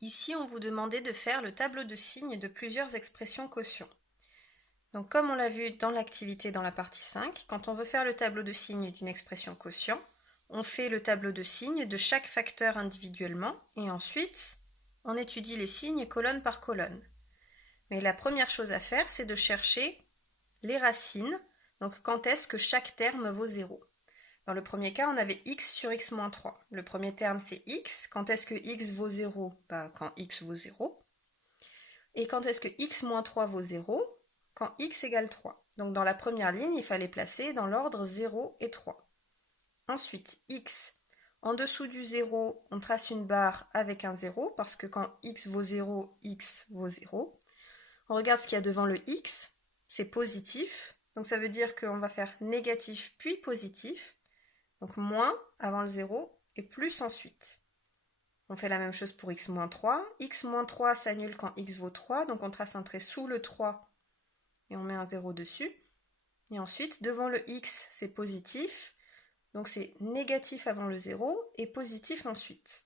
Ici, on vous demandait de faire le tableau de signes de plusieurs expressions quotient. Donc, comme on l'a vu dans l'activité dans la partie 5, quand on veut faire le tableau de signes d'une expression quotient, on fait le tableau de signes de chaque facteur individuellement et ensuite, on étudie les signes colonne par colonne. Mais la première chose à faire, c'est de chercher les racines, donc quand est-ce que chaque terme vaut 0. Dans le premier cas, on avait x sur x moins 3. Le premier terme, c'est x. Quand est-ce que x vaut 0? Quand x vaut 0. Et quand est-ce que x moins 3 vaut 0? Quand x égale 3. Donc dans la première ligne, il fallait placer dans l'ordre 0 et 3. Ensuite, x. En dessous du 0, on trace une barre avec un 0, parce que quand x vaut 0, x vaut 0. On regarde ce qu'il y a devant le x, c'est positif. Donc ça veut dire qu'on va faire négatif puis positif. Donc moins avant le 0 et plus ensuite. On fait la même chose pour x moins 3. X moins 3 s'annule quand x vaut 3, donc on trace un trait sous le 3 et on met un 0 dessus. Et ensuite, devant le x, c'est positif, donc c'est négatif avant le 0 et positif ensuite.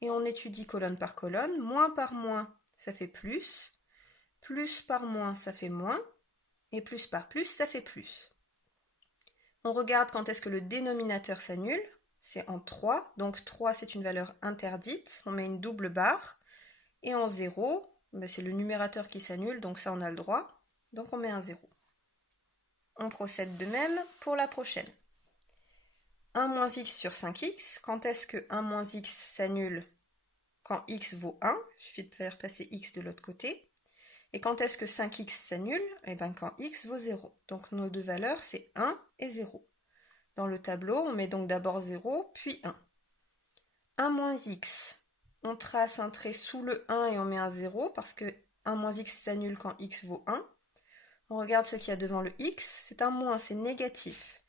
Et on étudie colonne par colonne. Moins par moins, ça fait plus. Plus par moins, ça fait moins. Et plus par plus, ça fait plus. On regarde quand est-ce que le dénominateur s'annule. C'est en 3, donc 3 c'est une valeur interdite, on met une double barre, et en 0, c'est le numérateur qui s'annule, donc ça on a le droit, donc on met un 0. On procède de même pour la prochaine. 1 moins x sur 5x, quand est-ce que 1 moins x s'annule? Quand x vaut 1, il suffit de faire passer x de l'autre côté. Et quand est-ce que 5x s'annule? Eh bien quand x vaut 0. Donc nos deux valeurs c'est 1 et 0. Dans le tableau, on met donc d'abord 0, puis 1. 1 moins x, on trace un trait sous le 1 et on met un 0 parce que 1 moins x s'annule quand x vaut 1. On regarde ce qu'il y a devant le x, c'est un moins, c'est négatif.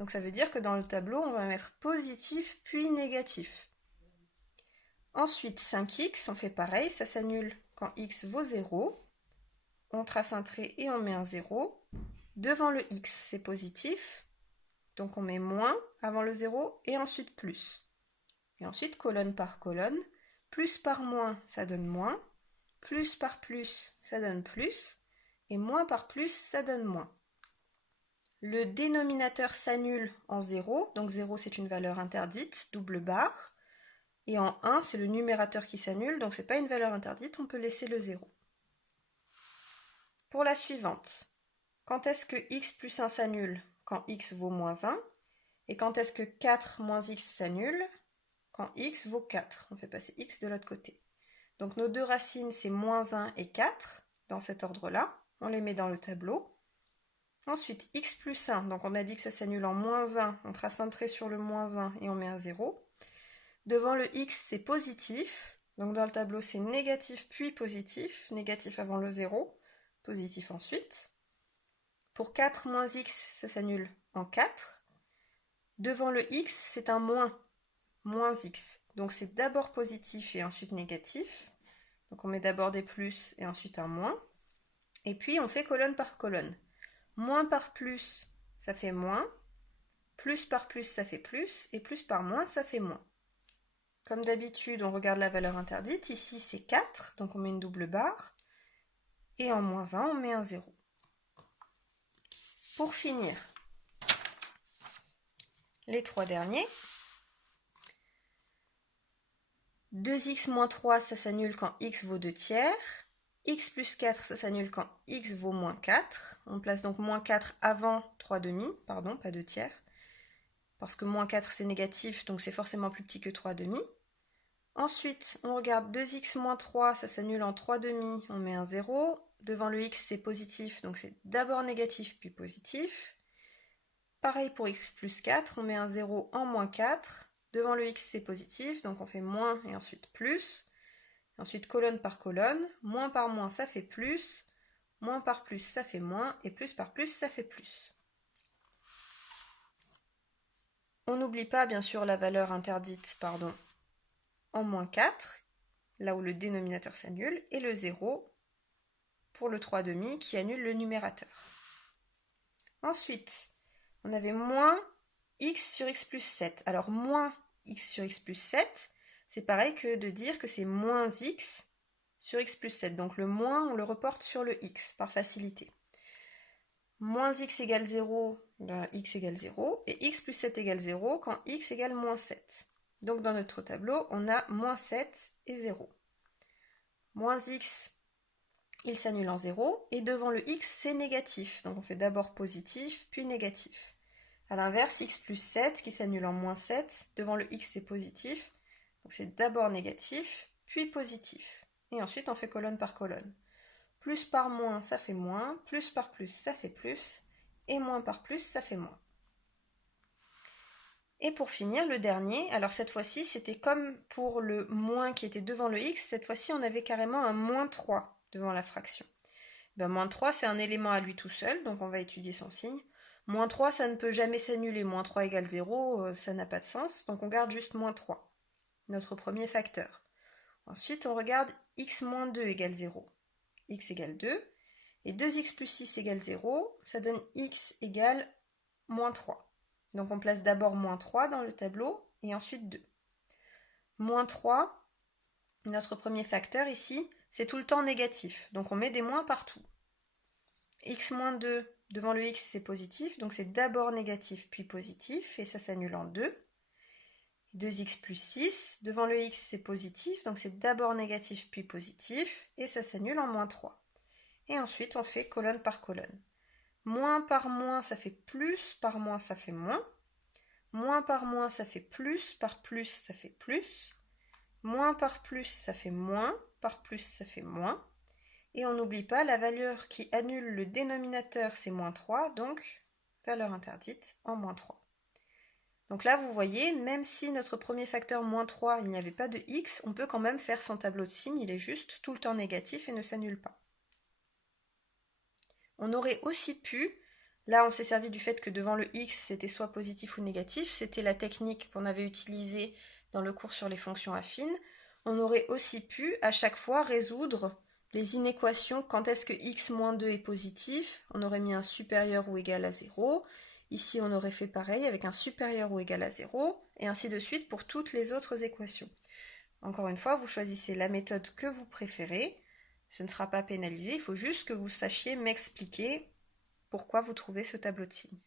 Donc ça veut dire que dans le tableau, on va mettre positif puis négatif. Ensuite, 5x, on fait pareil, ça s'annule quand x vaut 0. On trace un trait et on met un 0. Devant le x, c'est positif. Donc on met moins avant le 0 et ensuite plus. Et ensuite, colonne par colonne, plus par moins, ça donne moins, plus par plus, ça donne plus, et moins par plus, ça donne moins. Le dénominateur s'annule en 0, donc 0 c'est une valeur interdite, double barre, et en 1 c'est le numérateur qui s'annule, donc c'est pas une valeur interdite, on peut laisser le 0. Pour la suivante, quand est-ce que x plus 1 s'annule? Quand x vaut moins 1. Et quand est-ce que 4 moins x s'annule? Quand x vaut 4. On fait passer x de l'autre côté. Donc nos deux racines, c'est moins 1 et 4, dans cet ordre-là. On les met dans le tableau. Ensuite, x plus 1, donc on a dit que ça s'annule en moins 1. On trace un trait sur le moins 1 et on met un 0. Devant le x, c'est positif. Donc dans le tableau, c'est négatif puis positif. Négatif avant le 0, positif ensuite. Pour 4 moins x, ça s'annule en 4. Devant le x, c'est un moins x. Donc c'est d'abord positif et ensuite négatif. Donc on met d'abord des plus et ensuite un moins. Et puis on fait colonne par colonne. Moins par plus, ça fait moins. Plus par plus, ça fait plus. Et plus par moins, ça fait moins. Comme d'habitude, on regarde la valeur interdite. Ici, c'est 4, donc on met une double barre. Et en moins 1, on met un 0. Pour finir, les trois derniers. 2x moins 3, ça s'annule quand x vaut 2 tiers. X plus 4, ça s'annule quand x vaut moins 4. On place donc moins 4 avant 3 demi, pardon, pas 2 tiers. Parce que moins 4, c'est négatif, donc c'est forcément plus petit que 3 demi. Ensuite, on regarde 2x moins 3, ça s'annule en 3 demi, on met un 0. Devant le x, c'est positif, donc c'est d'abord négatif puis positif. Pareil pour x plus 4, on met un 0 en moins 4. Devant le x, c'est positif, donc on fait moins et ensuite plus. Ensuite, colonne par colonne, moins par moins, ça fait plus. Moins par plus, ça fait moins. Et plus par plus, ça fait plus. On n'oublie pas, bien sûr, la valeur interdite, en moins 4, là où le dénominateur s'annule, et le 0 pour le 3 demi qui annule le numérateur. Ensuite, on avait moins x sur x plus 7. Alors, moins x sur x plus 7, c'est pareil que de dire que c'est moins x sur x plus 7. Donc le moins, on le reporte sur le x par facilité. Moins x égale 0, ben, x égale 0, et x plus 7 égale 0 quand x égale moins 7. Donc dans notre tableau, on a moins 7 et 0. Moins x, il s'annule en 0, et devant le x, c'est négatif. Donc on fait d'abord positif, puis négatif. A l'inverse, x plus 7 qui s'annule en moins 7, devant le x c'est positif, donc c'est d'abord négatif, puis positif. Et ensuite on fait colonne par colonne. Plus par moins ça fait moins, plus par plus ça fait plus, et moins par plus ça fait moins. Et pour finir, le dernier, alors cette fois-ci c'était comme pour le moins qui était devant le x, cette fois-ci on avait carrément un moins 3 devant la fraction. Ben, moins 3 c'est un élément à lui tout seul, donc on va étudier son signe. Moins 3, ça ne peut jamais s'annuler. Moins 3 égale 0, ça n'a pas de sens. Donc on garde juste moins 3, notre premier facteur. Ensuite, on regarde x moins 2 égale 0. X égale 2. Et 2x plus 6 égale 0. Ça donne x égale moins 3. Donc on place d'abord moins 3 dans le tableau et ensuite 2. Moins 3, notre premier facteur ici, c'est tout le temps négatif. Donc on met des moins partout. X moins 2, devant le x c'est positif, donc c'est d'abord négatif puis positif, et ça s'annule en 2. 2x plus 6, devant le x c'est positif, donc c'est d'abord négatif puis positif, et ça s'annule en moins 3. Et ensuite on fait colonne par colonne. Moins par moins ça fait plus, par moins ça fait moins. Moins par moins ça fait plus, par plus ça fait plus. Moins par plus ça fait moins, par plus ça fait moins. Et on n'oublie pas, la valeur qui annule le dénominateur, c'est moins 3, donc valeur interdite en moins 3. Donc là, vous voyez, même si notre premier facteur moins 3, il n'y avait pas de x, on peut quand même faire son tableau de signes, il est juste tout le temps négatif et ne s'annule pas. On aurait aussi pu, là on s'est servi du fait que devant le x, c'était soit positif ou négatif, c'était la technique qu'on avait utilisée dans le cours sur les fonctions affines. On aurait aussi pu, à chaque fois, résoudre les inéquations, quand est-ce que x moins 2 est positif, on aurait mis un supérieur ou égal à 0. Ici, on aurait fait pareil avec un supérieur ou égal à 0, et ainsi de suite pour toutes les autres équations. Encore une fois, vous choisissez la méthode que vous préférez. Ce ne sera pas pénalisé, il faut juste que vous sachiez m'expliquer pourquoi vous trouvez ce tableau de signes.